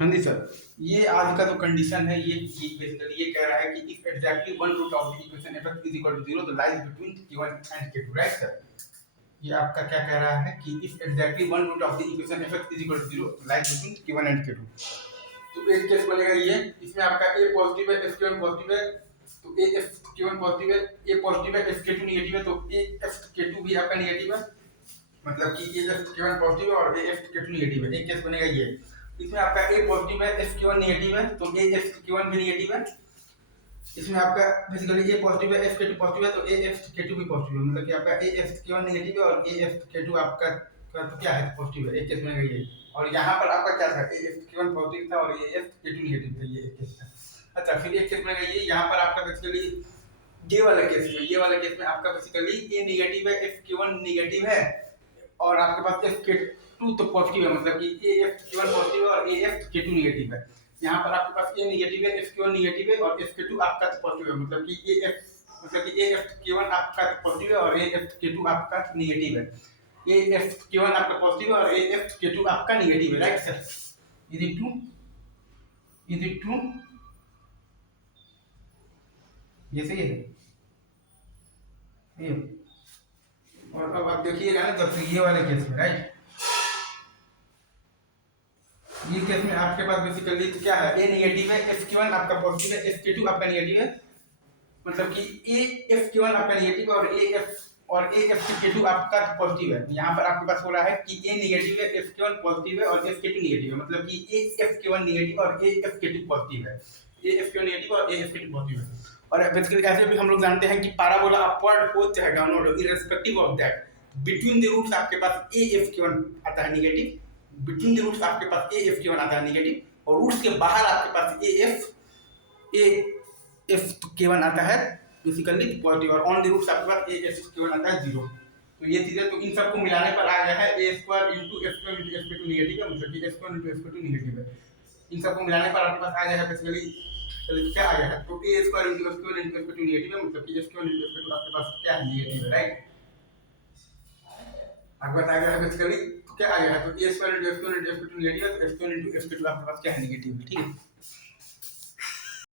हाँ जी सर, ये आज का जो कंडीशन है ये बेसिकली ये कह रहा है कि if exactly one root of the equation f(x) is equal to 0 the lies between q1 and q2, right sir. ये आपका क्या कह रहा है कि if exactly one root of the equation f(x) is equal to 0 the lies between q1 and q2। तो एक case बनेगा ये, इसमें आपका a पॉजिटिव है, fq1 पॉजिटिव है, तो a fq1 पॉजिटिव है, a पॉजिटिव है, fk2 नेगेटिव है, तो a fk2 भी आपका नेगेटिव है, मतलब कि a fk1 पॉजिटिव है और a fk2 नेगेटिव है। एक केस बनेगा ये, इसमें आपका a पॉजिटिव है, fk1 नेगेटिव है, तो a fk1 भी नेगेटिव है। इसमें आपका बेसिकली a पॉजिटिव है, fk2 पॉजिटिव है, तो a fk2 भी पॉजिटिव है, मतलब कि आपका a fk1 नेगेटिव है और a fk2 आपका तो क्या है, पॉजिटिव है। एक केस बनेगा ये, और यहाँ पर आपका क्या था, a fk1 पॉजिटिव था और a fk2 नेगेटिव था, ये एक केस था। अच्छा, फिर एक केस बनेगा ये, यहाँ पर आपका बेसिकली ये वाला केस में आपका बेसिकली a नेगेटिव है, fk1 नेगेटिव है और आपके पास fk2 तो पॉजिटिव है, मतलब कि a fk1 पॉजिटिव है और a fk2 नेगेटिव है। यहाँ पर आपके पास a नेगेटिव है, fk1 नेगेटिव है और fk2 आपका पॉजिटिव है, मतलब कि a fk1 आपका पॉजिटिव है और a fk2 आपका नेगेटिव है। a fk1 आपका पॉजिटिव है और a fk2 आपका नेगेटिव है, right sir. Is it true? Is it true? ये सही है ये। और अब आप देखिएगा ना, जब ये वाले केस में, राइट, ये केस में आपके पास बेसिकली तो क्या है, a नेगेटिव है, fk1 आपका पॉजिटिव है, fk2 आपका नेगेटिव है, मतलब कि a fk1 आपका नेगेटिव है और a fk2 आपका पॉजिटिव है। यहाँ पर आपके पास हो रहा है कि a नेगेटिव है, fk1 पॉजिटिव है और fk2 नेगेटिव है, मतलब कि a fk1 नेगेटिव और a fk2 पॉजिटिव है, a fk1 नेगेटिव और a fk2 पॉजिटिव है। और बेसिकली ऐसे भी हम लोग जानते हैं कि पैराबोला अपवर्ड हो चाहे डाउनवर्ड हो, irrespective of that, between the roots आपके पास a fk1 आता है नेगेटिव, बिटवीन द रूट्स आपके पास a fk1 आता है नेगेटिव, और रूट्स के बाहर आपके पास a fk1 आता है बेसिकली पॉजिटिव, और ऑन द रूट्स आपके पास a fk1 आता है 0। तो ये चीजें, तो इन सबको मिलाने पर आ गया है a square into f1 into f2 negative है, मतलब कि f1 इंटू f2 नेगेटिव है। इन सबको मिलाने पर आपके पास आ गया है बेसिकली क्या आ गया है, तो a square into f1 into f2 negative है, मतलब कि f1 इंटू f2 आपके पास क्या है, नेगेटिव है, राइट। आपके पास आ गया है बेसिकली क्या आ गया है, तो a square into f1 into f2 negative है, तो f1 इंटू f2 आपके पास क्या है, नेगेटिव है, ठीक है।